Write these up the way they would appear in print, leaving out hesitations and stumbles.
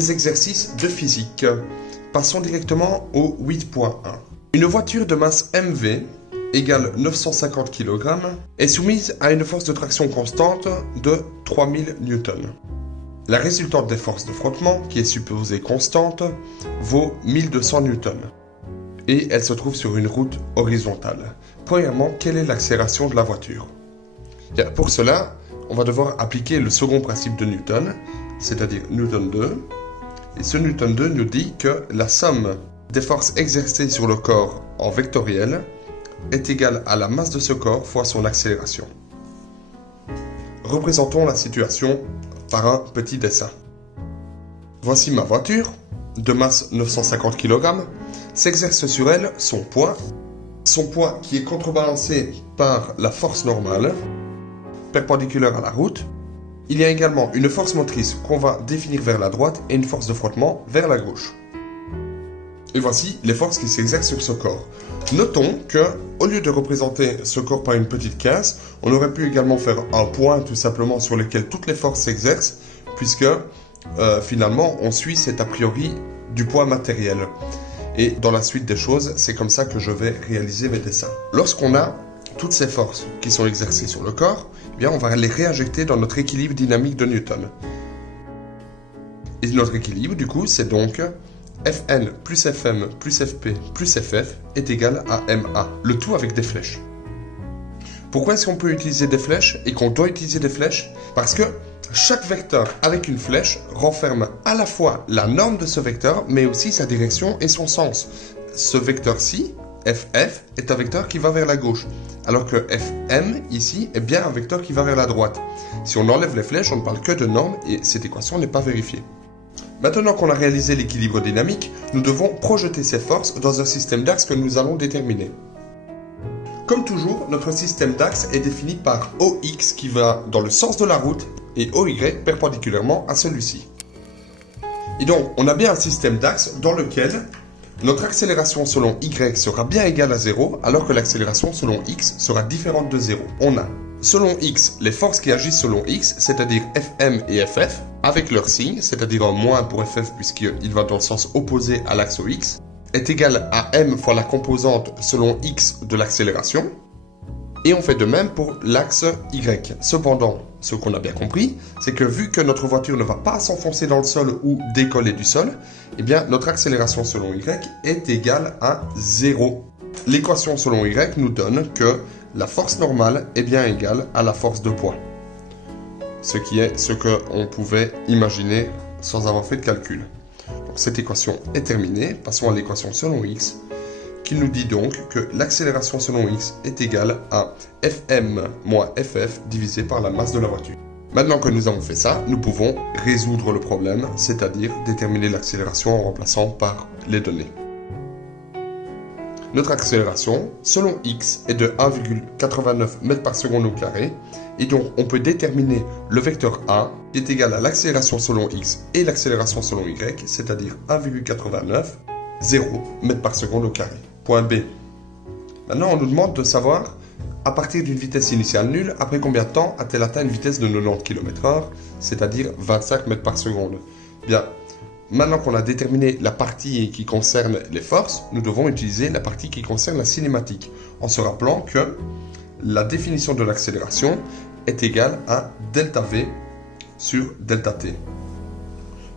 des exercices de physique. Passons directement au 8.1. Une voiture de masse MV égale 950 kg est soumise à une force de traction constante de 3000 N. La résultante des forces de frottement, qui est supposée constante, vaut 1200 N. Et elle se trouve sur une route horizontale. Premièrement, quelle est l'accélération de la voiture? Bien, pour cela, on va devoir appliquer le second principe de Newton, c'est-à-dire Newton 2. Et ce Newton 2 nous dit que la somme des forces exercées sur le corps en vectoriel est égale à la masse de ce corps fois son accélération. Représentons la situation par un petit dessin. Voici ma voiture, de masse 950 kg, s'exerce sur elle son poids qui est contrebalancé par la force normale, perpendiculaire à la route. Il y a également une force motrice qu'on va définir vers la droite et une force de frottement vers la gauche. Et voici les forces qui s'exercent sur ce corps. Notons que, au lieu de représenter ce corps par une petite case, on aurait pu également faire un point tout simplement sur lequel toutes les forces s'exercent, puisque finalement on suit cet a priori du poids matériel. Et dans la suite des choses, c'est comme ça que je vais réaliser mes dessins. Lorsqu'on a toutes ces forces qui sont exercées sur le corps, eh bien on va les réinjecter dans notre équilibre dynamique de Newton. Et notre équilibre, du coup, c'est donc Fn plus Fm plus Fp plus Ff est égal à Ma, le tout avec des flèches. Pourquoi est-ce qu'on peut utiliser des flèches et qu'on doit utiliser des flèches? Parce que chaque vecteur avec une flèche renferme à la fois la norme de ce vecteur, mais aussi sa direction et son sens. Ce vecteur-ci, Ff, est un vecteur qui va vers la gauche, alors que Fm, ici, est bien un vecteur qui va vers la droite. Si on enlève les flèches, on ne parle que de normes et cette équation n'est pas vérifiée. Maintenant qu'on a réalisé l'équilibre dynamique, nous devons projeter ces forces dans un système d'axes que nous allons déterminer. Comme toujours, notre système d'axes est défini par OX qui va dans le sens de la route et OY perpendiculairement à celui-ci. Et donc, on a bien un système d'axes dans lequel notre accélération selon Y sera bien égale à 0, alors que l'accélération selon X sera différente de 0. On a, selon X, les forces qui agissent selon X, c'est-à-dire Fm et Ff, avec leur signe, c'est-à-dire un moins pour Ff puisqu'il va dans le sens opposé à l'axe OX, est égal à m fois la composante selon X de l'accélération, et on fait de même pour l'axe Y. Cependant, ce qu'on a bien compris, c'est que vu que notre voiture ne va pas s'enfoncer dans le sol ou décoller du sol, eh bien notre accélération selon Y est égale à 0. L'équation selon Y nous donne que la force normale est bien égale à la force de poids. Ce qui est ce qu'on pouvait imaginer sans avoir fait de calcul. Donc, cette équation est terminée. Passons à l'équation selon X, qui nous dit donc que l'accélération selon X est égale à Fm moins Ff divisé par la masse de la voiture. Maintenant que nous avons fait ça, nous pouvons résoudre le problème, c'est-à-dire déterminer l'accélération en remplaçant par les données. Notre accélération, selon x, est de 1,89 m par seconde au carré, et donc on peut déterminer le vecteur a, qui est égal à l'accélération selon x et l'accélération selon y, c'est-à-dire 1,89, 0 m par seconde au carré. Point B. Maintenant, on nous demande de savoir, à partir d'une vitesse initiale nulle, après combien de temps a-t-elle atteint une vitesse de 90 km/h, c'est-à-dire 25 m par seconde. Bien. Maintenant qu'on a déterminé la partie qui concerne les forces, nous devons utiliser la partie qui concerne la cinématique, en se rappelant que la définition de l'accélération est égale à delta V sur delta T.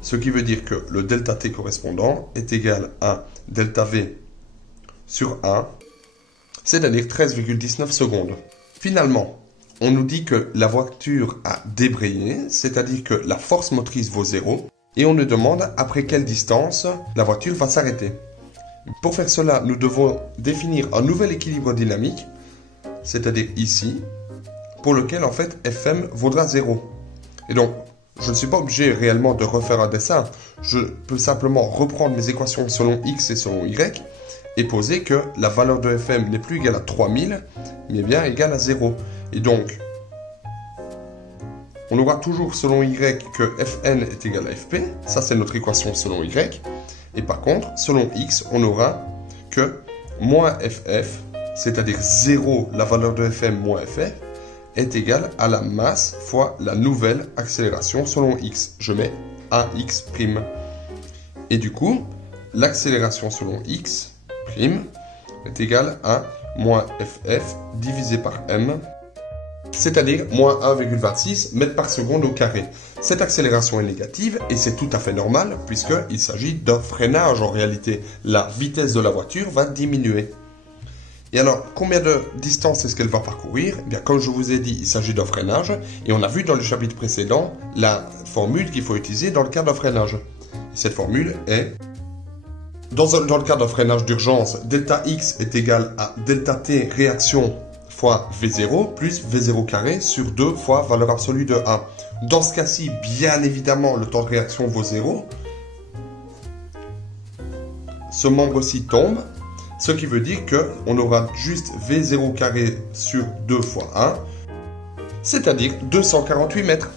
Ce qui veut dire que le delta T correspondant est égal à delta V sur 1, c'est-à-dire 13,19 secondes. Finalement, on nous dit que la voiture a débrayé, c'est-à-dire que la force motrice vaut 0, et on nous demande après quelle distance la voiture va s'arrêter. Pour faire cela, nous devons définir un nouvel équilibre dynamique, c'est-à-dire ici, pour lequel en fait Fm vaudra 0. Et donc, je ne suis pas obligé réellement de refaire un dessin, je peux simplement reprendre mes équations selon x et selon y, et poser que la valeur de Fm n'est plus égale à 3000, mais bien égale à 0. Et donc, on aura toujours selon y que Fn est égal à Fp, ça c'est notre équation selon y, et par contre, selon x, on aura que moins Ff, c'est-à-dire 0, la valeur de Fm moins Ff, est égal à la masse fois la nouvelle accélération selon x. Je mets AX'. Et du coup, l'accélération selon x' est égale à moins ff divisé par m, c'est-à-dire moins 1,26 mètres par seconde au carré. Cette accélération est négative et c'est tout à fait normal puisqu'il s'agit d'un freinage en réalité. La vitesse de la voiture va diminuer. Et alors, combien de distance est-ce qu'elle va parcourir? Eh bien, comme je vous ai dit, il s'agit d'un freinage et on a vu dans le chapitre précédent la formule qu'il faut utiliser dans le cas d'un freinage. Et cette formule est, dans le cas d'un freinage d'urgence, delta x est égal à delta t réaction fois V0 plus V0 carré sur 2 fois valeur absolue de 1. Dans ce cas-ci, bien évidemment, le temps de réaction vaut 0. Ce membre-ci tombe, ce qui veut dire qu'on aura juste V0 carré sur 2 fois 1, c'est-à-dire 248 mètres.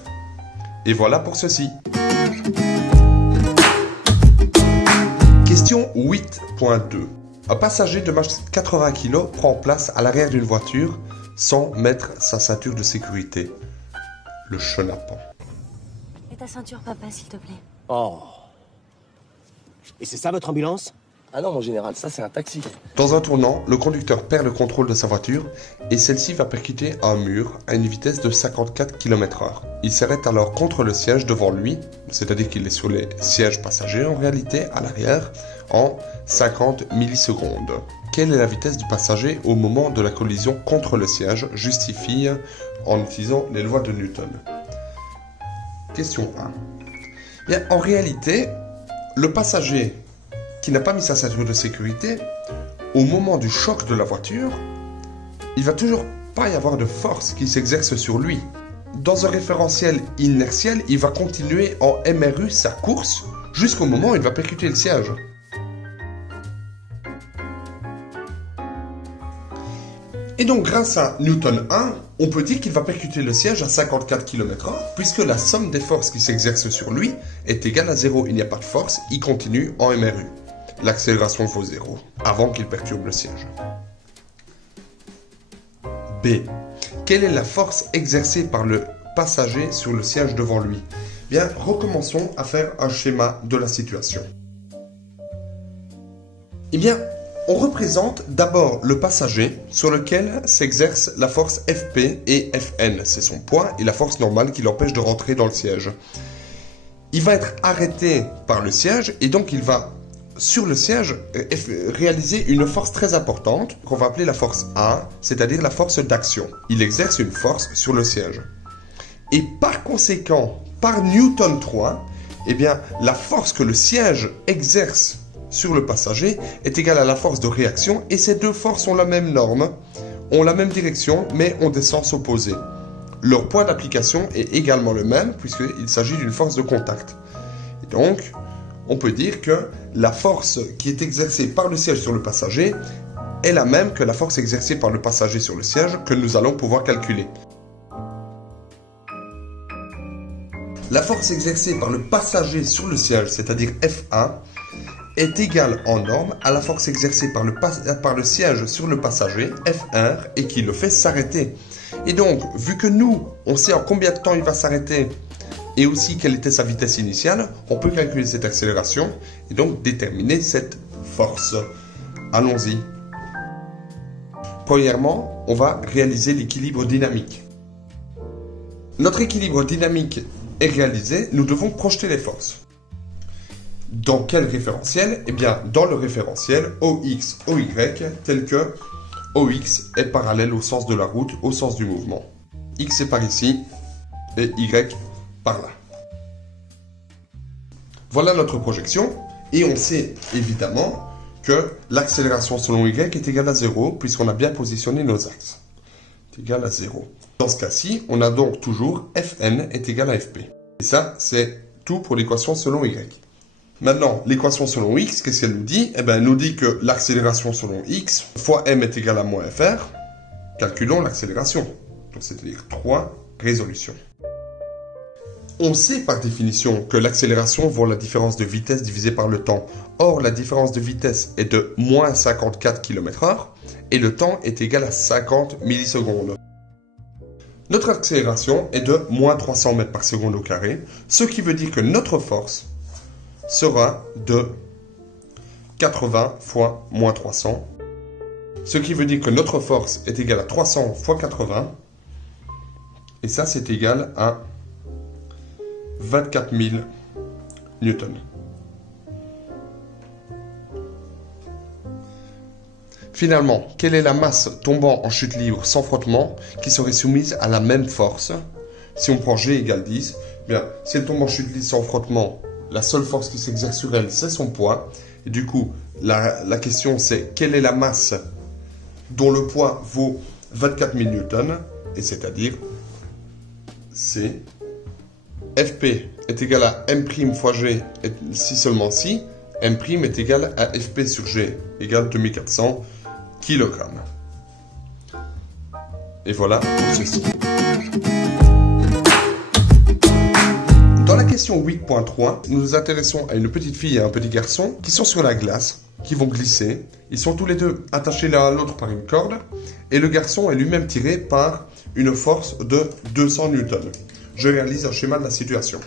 Et voilà pour ceci. Question 8.2. Un passager de masse 80 kg prend place à l'arrière d'une voiture sans mettre sa ceinture de sécurité. Le chenapan. Et ta ceinture, papa, s'il te plaît. Oh. Et c'est ça votre ambulance? Ah non, mon général, ça c'est un taxi. Dans un tournant, le conducteur perd le contrôle de sa voiture et celle-ci va percuter un mur à une vitesse de 54 km/h. Il s'arrête alors contre le siège devant lui, c'est-à-dire qu'il est sur les sièges passagers en réalité à l'arrière, en 50 millisecondes. Quelle est la vitesse du passager au moment de la collision contre le siège? Justifie en utilisant les lois de Newton. Question 1. Bien, en réalité, le passager qui n'a pas mis sa ceinture de sécurité, au moment du choc de la voiture, il va toujours pas y avoir de force qui s'exerce sur lui. Dans un référentiel inertiel, il va continuer en MRU sa course jusqu'au moment où il va percuter le siège. Et donc grâce à Newton 1, on peut dire qu'il va percuter le siège à 54 km/h puisque la somme des forces qui s'exercent sur lui est égale à 0. Il n'y a pas de force, il continue en MRU. L'accélération vaut 0 avant qu'il perturbe le siège. B. Quelle est la force exercée par le passager sur le siège devant lui? Bien, recommençons à faire un schéma de la situation. Eh bien, on représente d'abord le passager sur lequel s'exerce la force Fp et Fn. C'est son poids et la force normale qui l'empêche de rentrer dans le siège. Il va être arrêté par le siège et donc il va sur le siège réaliser une force très importante qu'on va appeler la force A, c'est-à-dire la force d'action. Il exerce une force sur le siège. Et par conséquent, par Newton 3, eh bien, la force que le siège exerce sur le passager est égale à la force de réaction et ces deux forces ont la même norme, ont la même direction mais ont des sens opposés. Leur point d'application est également le même puisqu'il s'agit d'une force de contact. Et donc, on peut dire que la force qui est exercée par le siège sur le passager est la même que la force exercée par le passager sur le siège que nous allons pouvoir calculer. La force exercée par le passager sur le siège, c'est-à-dire Fa, est égale en norme à la force exercée par le siège sur le passager, Fr, et qui le fait s'arrêter. Et donc, vu que nous, on sait en combien de temps il va s'arrêter, et aussi quelle était sa vitesse initiale, on peut calculer cette accélération, et donc déterminer cette force. Allons-y. Premièrement, on va réaliser l'équilibre dynamique. Notre équilibre dynamique est réalisé, nous devons projeter les forces. Dans quel référentiel? Eh bien, dans le référentiel OX, OY, tel que OX est parallèle au sens de la route, au sens du mouvement. X est par ici, et Y par là. Voilà notre projection, et on sait évidemment que l'accélération selon Y est égale à 0, puisqu'on a bien positionné nos axes. C'est égal à 0. Dans ce cas-ci, on a donc toujours Fn est égal à Fp. Et ça, c'est tout pour l'équation selon Y. Maintenant, l'équation selon X, qu'est-ce qu'elle nous dit? Eh bien, elle nous dit que l'accélération selon X fois m est égal à moins Fr. Calculons l'accélération. Donc, c'est-à-dire 3 résolutions. On sait par définition que l'accélération vaut la différence de vitesse divisée par le temps. Or, la différence de vitesse est de moins 54 km/h et le temps est égal à 50 millisecondes. Notre accélération est de moins 300 mètres par seconde au carré, ce qui veut dire que notre force sera de 80 fois moins 300. Ce qui veut dire que notre force est égale à 300 fois 80. Et ça, c'est égal à 24 000 newtons. Finalement, quelle est la masse tombant en chute libre sans frottement qui serait soumise à la même force? Si on prend G égale 10, bien, si elle tombe en chute libre sans frottement, la seule force qui s'exerce sur elle, c'est son poids. Et du coup, la question c'est quelle est la masse dont le poids vaut 24 000 newtons, et c'est-à-dire c'est Fp est égal à M' fois G, et si seulement si, M' est égal à Fp sur G, égale 2400 kg. Et voilà pour ceci. Dans la question 8.3, nous nous intéressons à une petite fille et un petit garçon qui sont sur la glace, qui vont glisser. Ils sont tous les deux attachés l'un à l'autre par une corde, et le garçon est lui-même tiré par une force de 200 newtons. Je réalise un schéma de la situation.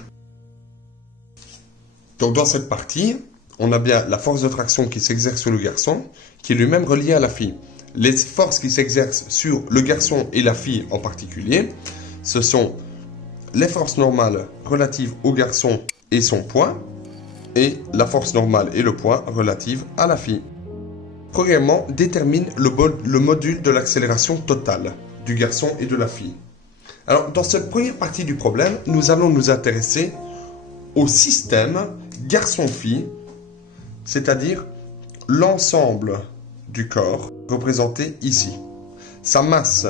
Donc dans cette partie, on a bien la force de traction qui s'exerce sur le garçon, qui est lui-même reliée à la fille. Les forces qui s'exercent sur le garçon et la fille en particulier, ce sont les forces normales relatives au garçon et son poids, et la force normale et le poids relative à la fille. Premièrement, détermine le module de l'accélération totale du garçon et de la fille. Alors, dans cette première partie du problème, nous allons nous intéresser au système garçon-fille, c'est-à-dire l'ensemble du corps représenté ici. Sa masse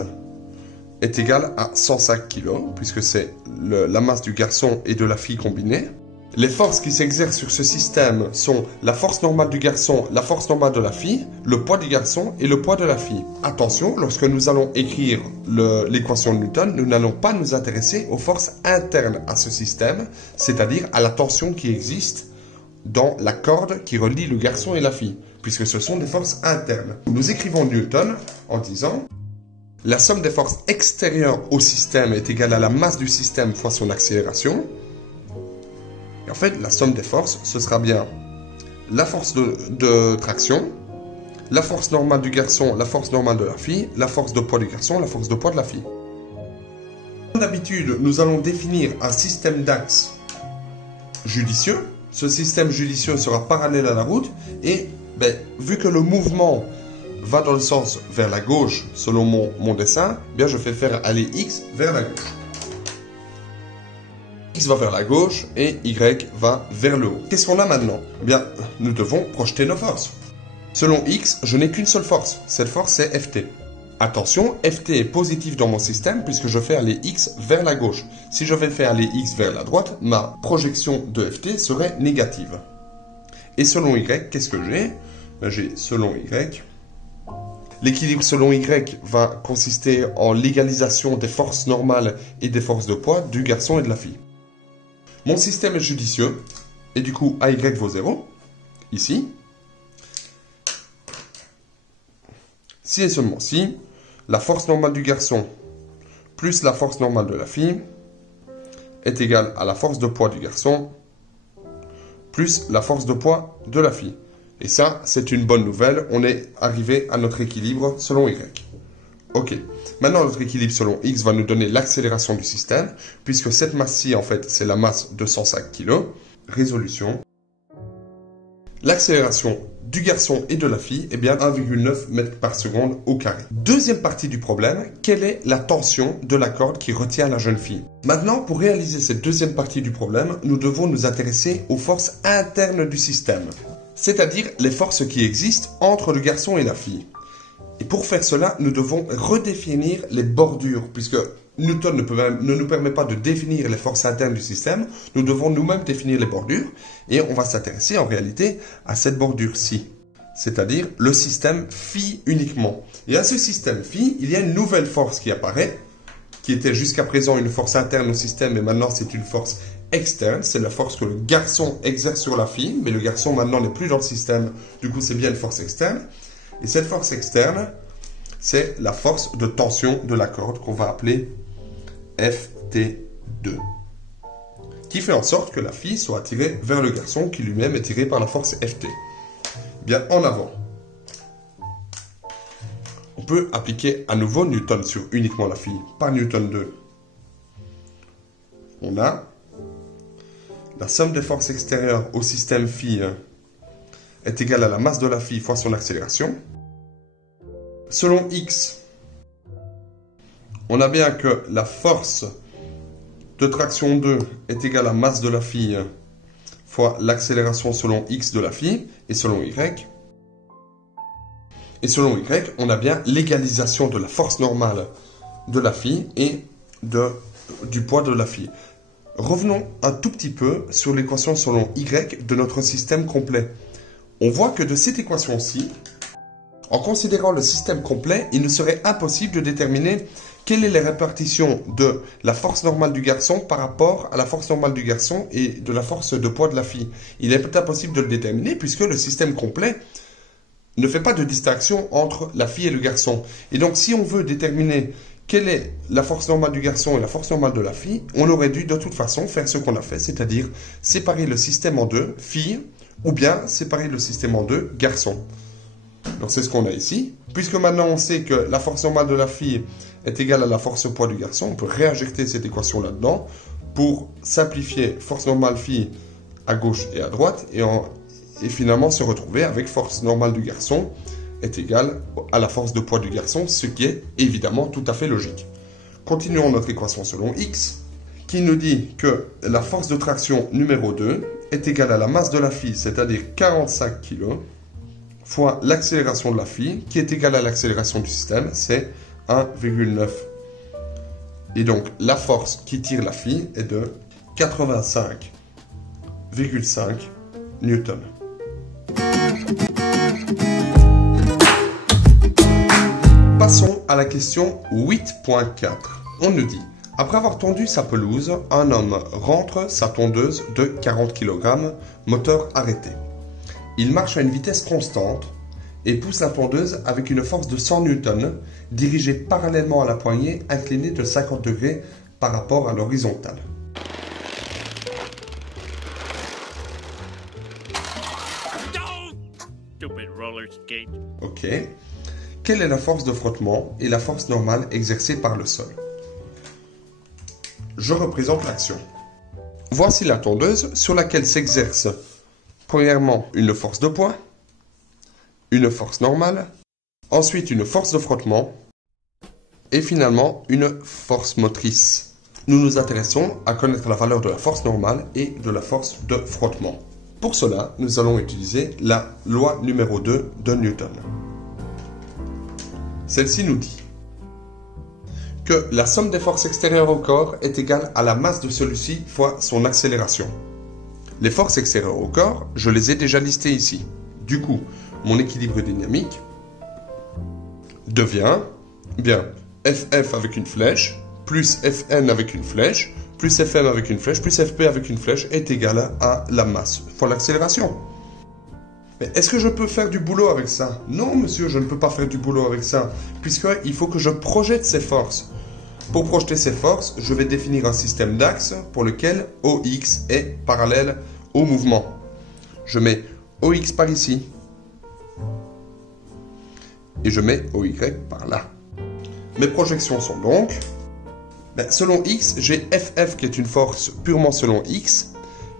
est égale à 105 kg, puisque c'est la masse du garçon et de la fille combinée. Les forces qui s'exercent sur ce système sont la force normale du garçon, la force normale de la fille, le poids du garçon et le poids de la fille. Attention, lorsque nous allons écrire l'équation de Newton, nous n'allons pas nous intéresser aux forces internes à ce système, c'est-à-dire à la tension qui existe dans la corde qui relie le garçon et la fille, puisque ce sont des forces internes. Nous écrivons Newton en disant la somme des forces extérieures au système est égale à la masse du système fois son accélération. Et en fait, la somme des forces, ce sera bien la force de traction, la force normale du garçon, la force normale de la fille, la force de poids du garçon, la force de poids de la fille. Comme d'habitude, nous allons définir un système d'axe judicieux. Ce système judicieux sera parallèle à la route et vu que le mouvement va dans le sens vers la gauche selon mon dessin, bien je fais faire aller X vers la gauche. X va vers la gauche et Y va vers le haut. Qu'est-ce qu'on a maintenant? Bien, nous devons projeter nos forces. Selon X, je n'ai qu'une seule force. Cette force, c'est Ft. Attention, Ft est positif dans mon système puisque je fais aller X vers la gauche. Si je vais faire aller X vers la droite, ma projection de Ft serait négative. Et selon Y, qu'est-ce que j'ai? J'ai selon Y. L'équilibre selon Y va consister en l'égalisation des forces normales et des forces de poids du garçon et de la fille. Mon système est judicieux, et du coup AY vaut 0, ici. Si et seulement si, la force normale du garçon plus la force normale de la fille est égale à la force de poids du garçon plus la force de poids de la fille. Et ça, c'est une bonne nouvelle, on est arrivé à notre équilibre selon Y. Ok, maintenant notre équilibre selon X va nous donner l'accélération du système, puisque cette masse-ci, en fait, c'est la masse de 105 kg. Résolution. L'accélération du garçon et de la fille est bien 1,9 mètres par seconde au carré. Deuxième partie du problème, quelle est la tension de la corde qui retient la jeune fille? Maintenant, pour réaliser cette deuxième partie du problème, nous devons nous intéresser aux forces internes du système, c'est-à-dire les forces qui existent entre le garçon et la fille. Et pour faire cela, nous devons redéfinir les bordures, puisque Newton ne nous permet pas de définir les forces internes du système, nous devons nous-mêmes définir les bordures, et on va s'intéresser en réalité à cette bordure-ci, c'est-à-dire le système phi uniquement. Et à ce système phi, il y a une nouvelle force qui apparaît, qui était jusqu'à présent une force interne au système, et maintenant c'est une force externe, c'est la force que le garçon exerce sur la fille, mais le garçon maintenant n'est plus dans le système, du coup c'est bien une force externe. Et cette force externe, c'est la force de tension de la corde qu'on va appeler Ft2. qui fait en sorte que la fille soit attirée vers le garçon qui lui-même est tiré par la force Ft. Bien, en avant. On peut appliquer à nouveau Newton sur uniquement la fille, pas Newton 2. On a la somme des forces extérieures au système fille est égale à la masse de la fille fois son accélération. Selon X, on a bien que la force de traction 2 est égale à la masse de la fille fois l'accélération selon X de la fille, et selon Y. Et selon Y, on a bien l'égalisation de la force normale de la fille et du poids de la fille. Revenons un tout petit peu sur l'équation selon Y de notre système complet. On voit que de cette équation-ci, en considérant le système complet, il ne serait impossible de déterminer quelle est la répartition de la force normale du garçon par rapport à la force normale du garçon et de la force de poids de la fille. Il est impossible de le déterminer puisque le système complet ne fait pas de distinction entre la fille et le garçon. Et donc, si on veut déterminer quelle est la force normale du garçon et la force normale de la fille, on aurait dû de toute façon faire ce qu'on a fait, c'est-à-dire séparer le système en deux, fille, ou bien séparer le système en deux, garçon. Donc c'est ce qu'on a ici. Puisque maintenant on sait que la force normale de la fille est égale à la force poids du garçon, on peut réinjecter cette équation là-dedans pour simplifier force normale fille à gauche et à droite et finalement se retrouver avec force normale du garçon est égale à la force de poids du garçon, ce qui est évidemment tout à fait logique. Continuons notre équation selon X, qui nous dit que la force de traction numéro 2 est égale à la masse de la fille, c'est-à-dire 45 kg, fois l'accélération de la fille, qui est égale à l'accélération du système, c'est 1,9. Et donc, la force qui tire la fille est de 85,5 newtons. Passons à la question 8.4. On nous dit, après avoir tondu sa pelouse, un homme rentre sa tondeuse de 40 kg, moteur arrêté. Il marche à une vitesse constante et pousse la tondeuse avec une force de 100 Newton, dirigée parallèlement à la poignée, inclinée de 50 degrés par rapport à l'horizontale. Ok. Quelle est la force de frottement et la force normale exercée par le sol? Je représente l'action. Voici la tondeuse sur laquelle s'exerce premièrement une force de poids, une force normale, ensuite une force de frottement et finalement une force motrice. Nous nous intéressons à connaître la valeur de la force normale et de la force de frottement. Pour cela, nous allons utiliser la loi numéro 2 de Newton. Celle-ci nous dit que la somme des forces extérieures au corps est égale à la masse de celui-ci fois son accélération. Les forces extérieures au corps, je les ai déjà listées ici. Du coup, mon équilibre dynamique devient bien FF avec une flèche, plus Fn avec une flèche, plus Fm avec une flèche, plus Fp avec une flèche est égal à la masse fois l'accélération. Mais est-ce que je peux faire du boulot avec ça? Non, monsieur, je ne peux pas faire du boulot avec ça, puisqu'il faut que je projette ces forces. Pour projeter ces forces, je vais définir un système d'axes pour lequel OX est parallèle au mouvement. Je mets OX par ici. Et je mets OY par là. Mes projections sont donc... selon X, j'ai FF qui est une force purement selon X,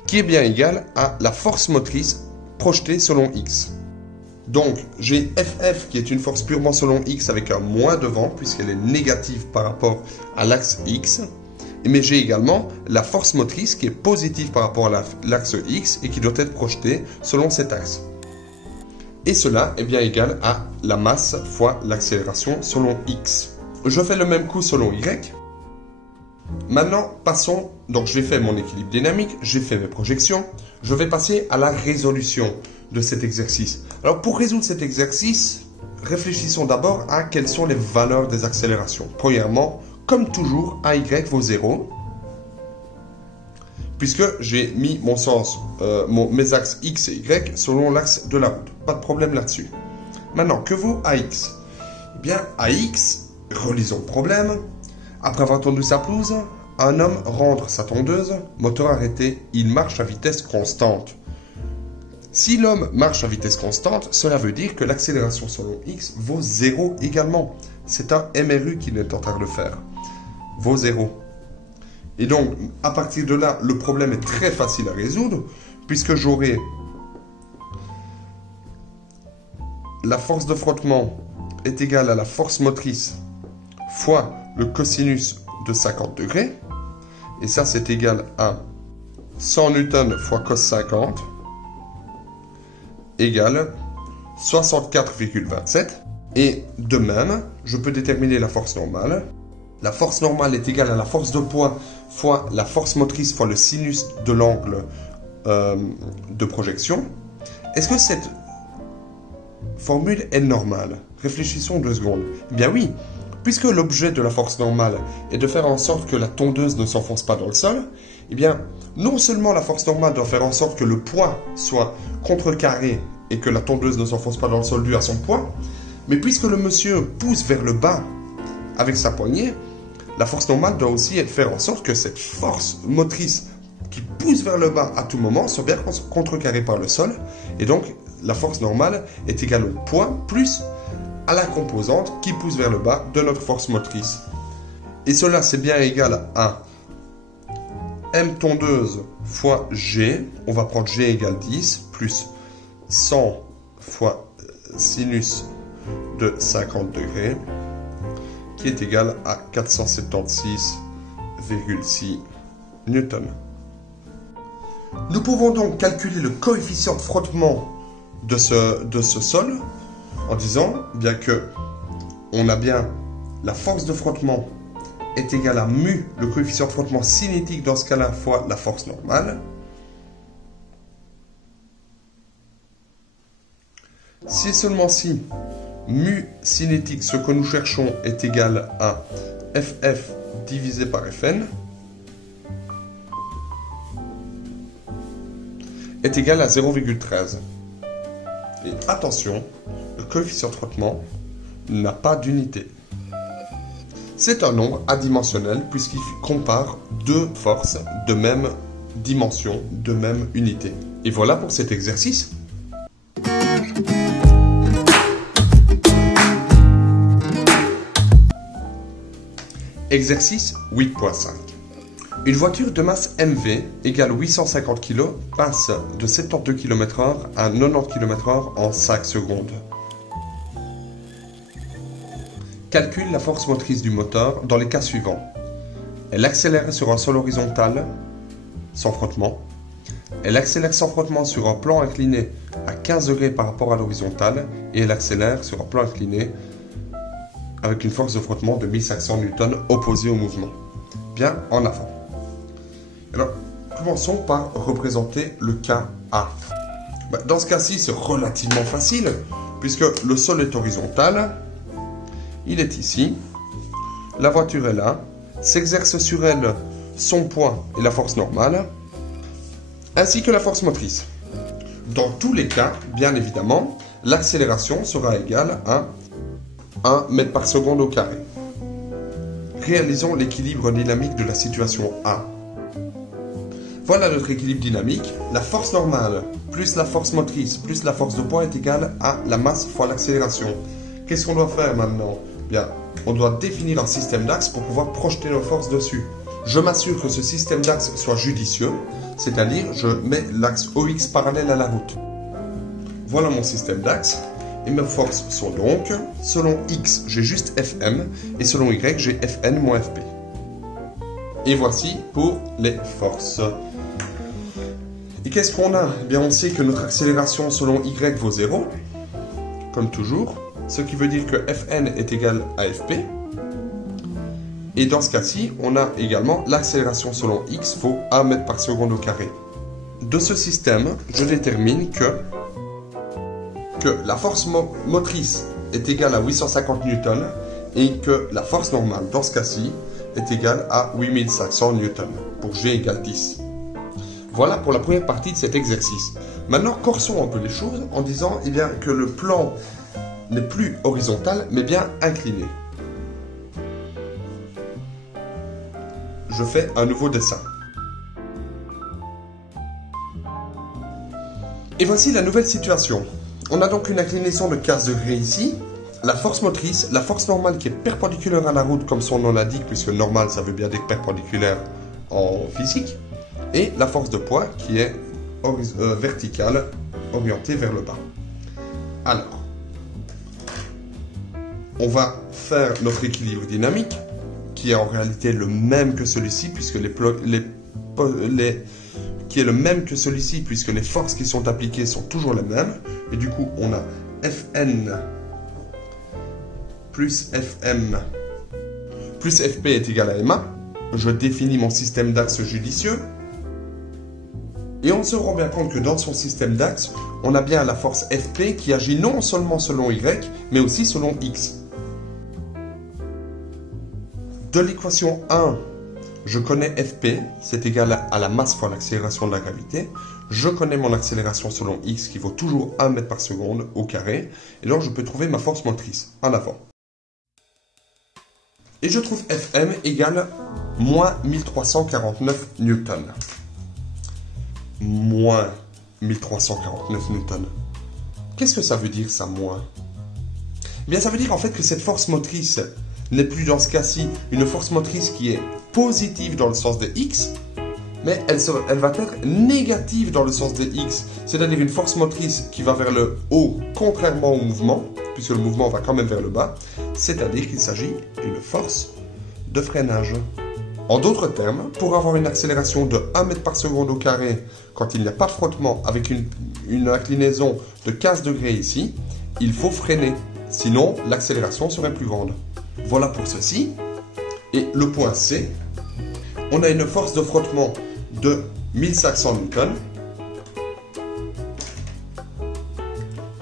qui est bien égale à la force motrice projetée selon X. Donc, j'ai FF qui est une force purement selon X avec un moins devant, puisqu'elle est négative par rapport à l'axe X. Mais j'ai également la force motrice qui est positive par rapport à l'axe X et qui doit être projetée selon cet axe. Et cela est bien égal à la masse fois l'accélération selon X. Je fais le même coup selon Y. Maintenant, passons, donc j'ai fait mon équilibre dynamique, j'ai fait mes projections, je vais passer à la résolution de cet exercice. Alors pour résoudre cet exercice, réfléchissons d'abord à quelles sont les valeurs des accélérations. Premièrement, comme toujours, AY vaut 0, puisque j'ai mis mon sens, mes axes X et Y selon l'axe de la route. Pas de problème là-dessus. Maintenant, que vaut AX? Eh bien, AX, relisons le problème. Après avoir tondu sa pelouse, Un homme rendre sa tondeuse, moteur arrêté, il marche à vitesse constante. Si l'homme marche à vitesse constante, cela veut dire que l'accélération selon x vaut 0 également. C'est un MRU qu'il est en train de faire. Vaut 0. Et donc, à partir de là, le problème est très facile à résoudre, puisque j'aurai la force de frottement est égale à la force motrice fois le cosinus de 50 degrés. Et ça, c'est égal à 100 newtons fois cos 50 égale 64,27. Et de même, je peux déterminer la force normale. La force normale est égale à la force de poids fois la force motrice fois le sinus de l'angle de projection. Est-ce que cette formule est normale? Réfléchissons 2 secondes. Eh bien oui, puisque l'objet de la force normale est de faire en sorte que la tondeuse ne s'enfonce pas dans le sol, eh bien, non seulement la force normale doit faire en sorte que le poids soit contrecarré et que la tondeuse ne s'enfonce pas dans le sol dû à son poids, mais puisque le monsieur pousse vers le bas avec sa poignée, la force normale doit aussi faire en sorte que cette force motrice qui pousse vers le bas à tout moment soit bien contrecarrée par le sol, et donc la force normale est égale au poids plus à la composante qui pousse vers le bas de notre force motrice. Et cela, c'est bien égal à M tondeuse fois G, on va prendre G égale 10, plus 100 fois sinus de 50 degrés, qui est égal à 476,6 newtons. Nous pouvons donc calculer le coefficient de frottement de ce sol en disant bien que on a bien la force de frottement est égale à mu, le coefficient de frottement cinétique dans ce cas-là, fois la force normale. Si et seulement si mu cinétique, ce que nous cherchons, est égal à FF divisé par Fn, est égal à 0,13. Et attention, le coefficient de frottement n'a pas d'unité. C'est un nombre adimensionnel puisqu'il compare deux forces de même dimension, de même unité. Et voilà pour cet exercice. Exercice 8.5. Une voiture de masse MV égale 850 kg passe de 72 km/h à 90 km/h en 5 secondes. Calcule la force motrice du moteur dans les cas suivants. Elle accélère sur un sol horizontal sans frottement. Elle accélère sans frottement sur un plan incliné à 15 degrés par rapport à l'horizontale et elle accélère sur un plan incliné avec une force de frottement de 1500 Newton opposée au mouvement. Bien, en avant. Alors, commençons par représenter le cas A. Dans ce cas-ci, c'est relativement facile, puisque le sol est horizontal, il est ici, la voiture est là, s'exerce sur elle son poids et la force normale, ainsi que la force motrice. Dans tous les cas, bien évidemment, l'accélération sera égale à 1 mètre par seconde au carré. Réalisons l'équilibre dynamique de la situation A. Voilà notre équilibre dynamique. La force normale plus la force motrice plus la force de poids est égale à la masse fois l'accélération. Qu'est-ce qu'on doit faire maintenant? Bien, on doit définir un système d'axes pour pouvoir projeter nos forces dessus. Je m'assure que ce système d'axes soit judicieux, c'est-à-dire je mets l'axe OX parallèle à la route. Voilà mon système d'axes. Et mes forces sont donc, selon X, j'ai juste Fm, et selon Y, j'ai Fn moins Fp. Et voici pour les forces. Et qu'est-ce qu'on a? Eh bien, on sait que notre accélération selon Y vaut 0, comme toujours, ce qui veut dire que Fn est égal à Fp. Et dans ce cas-ci, on a également l'accélération selon X vaut 1 mètre par seconde au carré. De ce système, je détermine que la force motrice est égale à 850 newtons et que la force normale, dans ce cas-ci, est égale à 8500 newtons, pour G égale 10. Voilà pour la première partie de cet exercice. Maintenant, corsons un peu les choses en disant eh bien, que le plan n'est plus horizontal, mais bien incliné. je fais un nouveau dessin. Et voici la nouvelle situation. On a donc une inclinaison de 15 degrés ici. La force motrice, la force normale qui est perpendiculaire à la route, comme son nom l'indique, puisque normal, ça veut bien dire perpendiculaire en physique. Et la force de poids qui est verticale, orientée vers le bas. Alors, on va faire notre équilibre dynamique, qui est en réalité le même que celui-ci, puisque les forces qui sont appliquées sont toujours les mêmes. Et du coup, on a Fn plus Fm plus Fp est égal à Ma. Je définis mon système d'axe judicieux. Et on se rend bien compte que dans son système d'axe, on a bien la force Fp qui agit non seulement selon Y, mais aussi selon X. De l'équation 1, je connais Fp, c'est égal à la masse fois l'accélération de la gravité. Je connais mon accélération selon X qui vaut toujours 1 mètre par seconde au carré. Et donc je peux trouver ma force motrice en avant. Et je trouve Fm égale moins 1349 newtons. Moins 1349 newtons. Qu'est-ce que ça veut dire ça, moins? Eh bien, ça veut dire en fait que cette force motrice n'est plus dans ce cas-ci une force motrice qui est positive dans le sens de X, mais elle va être négative dans le sens de X, c'est-à-dire une force motrice qui va vers le haut contrairement au mouvement, puisque le mouvement va quand même vers le bas, c'est-à-dire qu'il s'agit d'une force de freinage. En d'autres termes, pour avoir une accélération de 1 mètre par seconde au carré, quand il n'y a pas de frottement avec une inclinaison de 15 degrés ici, il faut freiner, sinon l'accélération serait plus grande. Voilà pour ceci. Et le point C, on a une force de frottement de 1500 newtons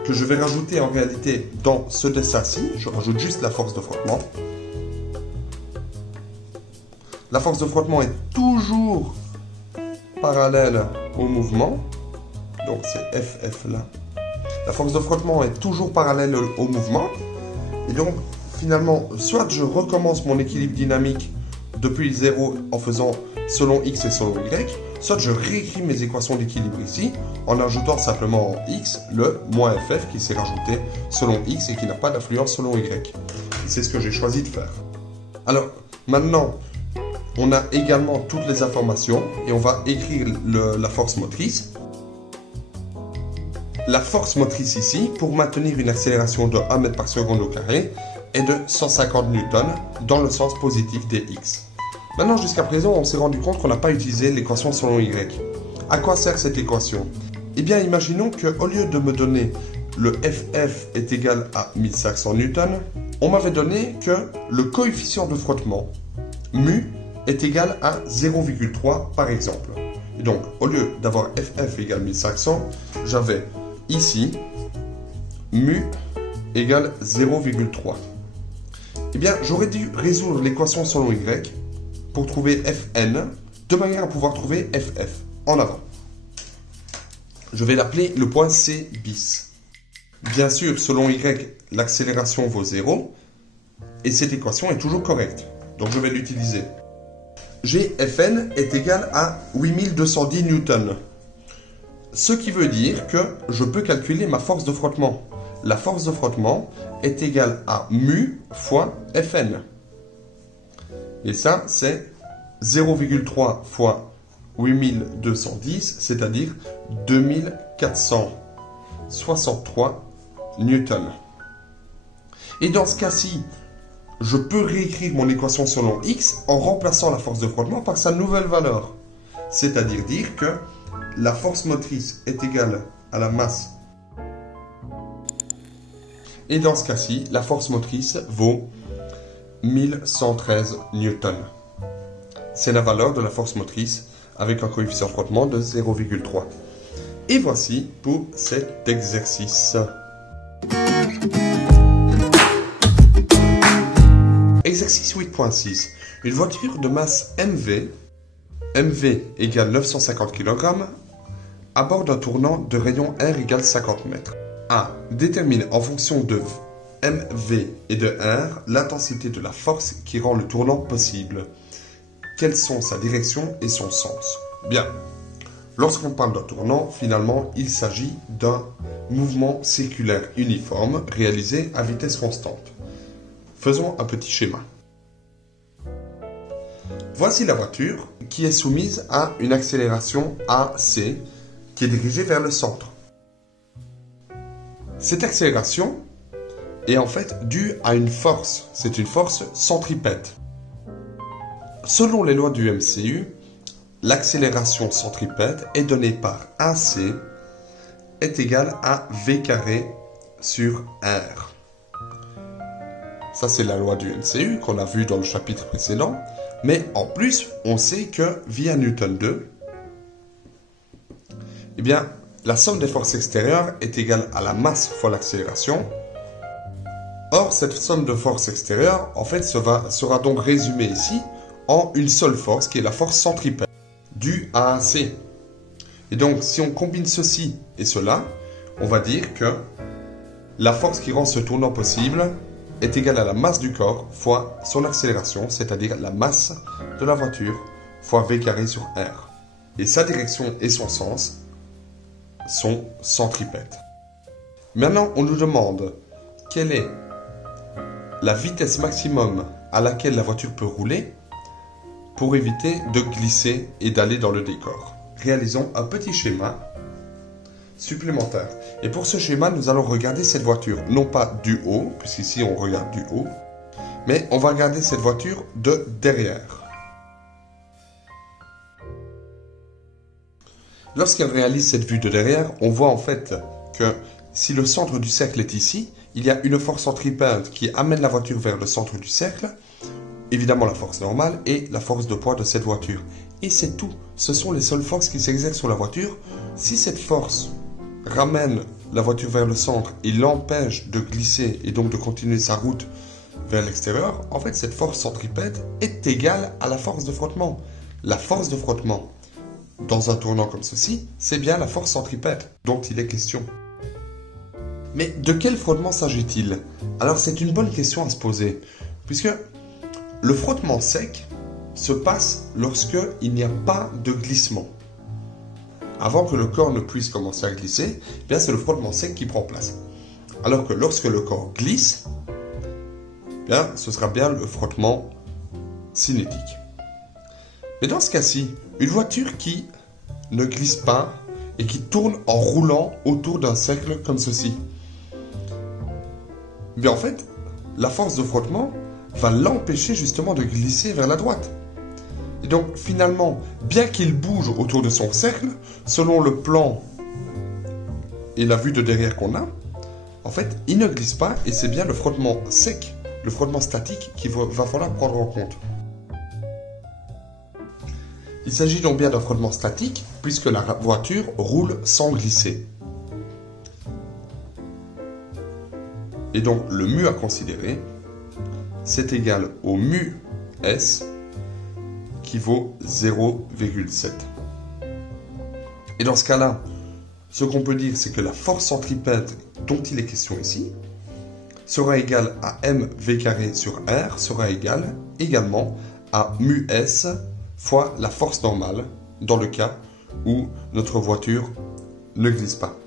que je vais rajouter en réalité dans ce dessin-ci. Je rajoute juste la force de frottement. La force de frottement est toujours parallèle au mouvement. Donc c'est FF là. La force de frottement est toujours parallèle au mouvement. Et donc finalement, soit je recommence mon équilibre dynamique depuis le zéro en faisant selon X et selon Y, soit je réécris mes équations d'équilibre ici en ajoutant simplement en X le moins FF qui s'est rajouté selon X et qui n'a pas d'influence selon Y. C'est ce que j'ai choisi de faire. Alors maintenant, on a également toutes les informations et on va écrire la force motrice. La force motrice ici, pour maintenir une accélération de 1 mètre par seconde au carré, est de 150 newtons dans le sens positif des X. Maintenant, jusqu'à présent, on s'est rendu compte qu'on n'a pas utilisé l'équation selon Y. À quoi sert cette équation? Eh bien, imaginons qu'au lieu de me donner le FF est égal à 1500 newtons, on m'avait donné que le coefficient de frottement, mu, est égal à 0,3 par exemple. Et donc, au lieu d'avoir FF égale 1500, j'avais ici mu égale 0,3. Eh bien, j'aurais dû résoudre l'équation selon Y pour trouver Fn, de manière à pouvoir trouver FF en avant. Je vais l'appeler le point C bis. Bien sûr, selon Y, l'accélération vaut 0, et cette équation est toujours correcte. Donc je vais l'utiliser. Fn est égal à 8210 newtons. Ce qui veut dire que je peux calculer ma force de frottement. La force de frottement est égale à mu fois Fn. Et ça, c'est 0,3 fois 8210, c'est-à-dire 2463 newtons. Et dans ce cas-ci, je peux réécrire mon équation selon X en remplaçant la force de frottement par sa nouvelle valeur. C'est-à-dire dire que la force motrice est égale à la masse. Et dans ce cas-ci, la force motrice vaut 1113 newtons. C'est la valeur de la force motrice avec un coefficient de frottement de 0,3. Et voici pour cet exercice. Exercice 8.6. Une voiture de masse MV égale 950 kg, aborde un tournant de rayon R égale 50 mètres. A. Détermine en fonction de MV et de R l'intensité de la force qui rend le tournant possible. quelles sont sa direction et son sens. Bien, lorsqu'on parle d'un tournant, finalement, il s'agit d'un mouvement circulaire uniforme réalisé à vitesse constante. Faisons un petit schéma. Voici la voiture qui est soumise à une accélération AC qui est dirigée vers le centre. Cette accélération est en fait due à une force. C'est une force centripète. Selon les lois du MCU, l'accélération centripète est donnée par AC est égale à V carré sur R. Ça, c'est la loi du MCU qu'on a vu dans le chapitre précédent. Mais en plus, on sait que via Newton 2, eh bien, la somme des forces extérieures est égale à la masse fois l'accélération. Or, cette somme de forces extérieures, en fait, sera donc résumée ici en une seule force, qui est la force centripète, due à AC. Et donc, si on combine ceci et cela, on va dire que la force qui rend ce tournant possible est égale à la masse du corps fois son accélération, c'est-à-dire la masse de la voiture fois V carré sur R. Et sa direction et son sens sont centripètes. Maintenant, on nous demande quelle est la vitesse maximum à laquelle la voiture peut rouler pour éviter de glisser et d'aller dans le décor. Réalisons un petit schéma supplémentaire. Et pour ce schéma, nous allons regarder cette voiture, non pas du haut, puisqu'ici on regarde du haut, mais on va regarder cette voiture de derrière. Lorsqu'elle réalise cette vue de derrière, on voit en fait que si le centre du cercle est ici, il y a une force centripète qui amène la voiture vers le centre du cercle, évidemment la force normale et la force de poids de cette voiture. Et c'est tout. Ce sont les seules forces qui s'exercent sur la voiture. Si cette force ramène la voiture vers le centre et l'empêche de glisser et donc de continuer sa route vers l'extérieur, en fait cette force centripète est égale à la force de frottement. La force de frottement dans un tournant comme ceci, c'est bien la force centripète dont il est question. Mais de quel frottement s'agit-il? Alors c'est une bonne question à se poser, puisque le frottement sec se passe lorsque il n'y a pas de glissement. Avant que le corps ne puisse commencer à glisser, eh bien c'est le frottement sec qui prend place. Alors que lorsque le corps glisse, eh bien ce sera bien le frottement cinétique. Mais dans ce cas-ci, une voiture qui ne glisse pas et qui tourne en roulant autour d'un cercle comme ceci, eh bien en fait, la force de frottement va l'empêcher justement de glisser vers la droite. Et donc finalement, bien qu'il bouge autour de son cercle, selon le plan et la vue de derrière qu'on a, en fait, il ne glisse pas et c'est bien le frottement sec, le frottement statique qu'il va falloir prendre en compte. Il s'agit donc bien d'un frottement statique puisque la voiture roule sans glisser. Et donc le mu à considérer, c'est égal au mu S qui vaut 0,7. Et dans ce cas-là, ce qu'on peut dire, c'est que la force centripète dont il est question ici sera égale à mv carré sur R, sera égale également à mu S fois la force normale dans le cas où notre voiture ne glisse pas.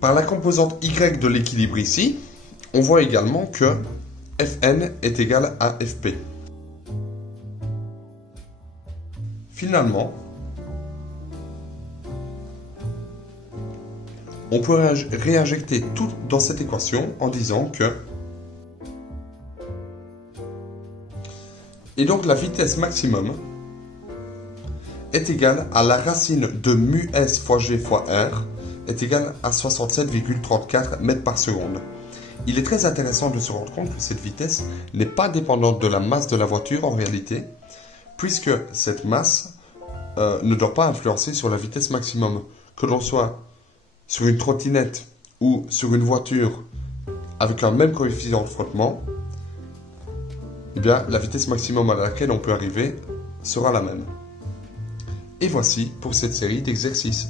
Par la composante Y de l'équilibre ici, on voit également que Fn est égal à Fp. Finalement, on peut réinjecter tout dans cette équation en disant que et donc la vitesse maximum est égale à la racine de mu s fois g fois r est égale à 67,34 mètres par seconde. Il est très intéressant de se rendre compte que cette vitesse n'est pas dépendante de la masse de la voiture en réalité, puisque cette masse ne doit pas influencer sur la vitesse maximum. Que l'on soit sur une trottinette ou sur une voiture avec un même coefficient de frottement, eh bien, la vitesse maximum à laquelle on peut arriver sera la même. Et voici pour cette série d'exercices.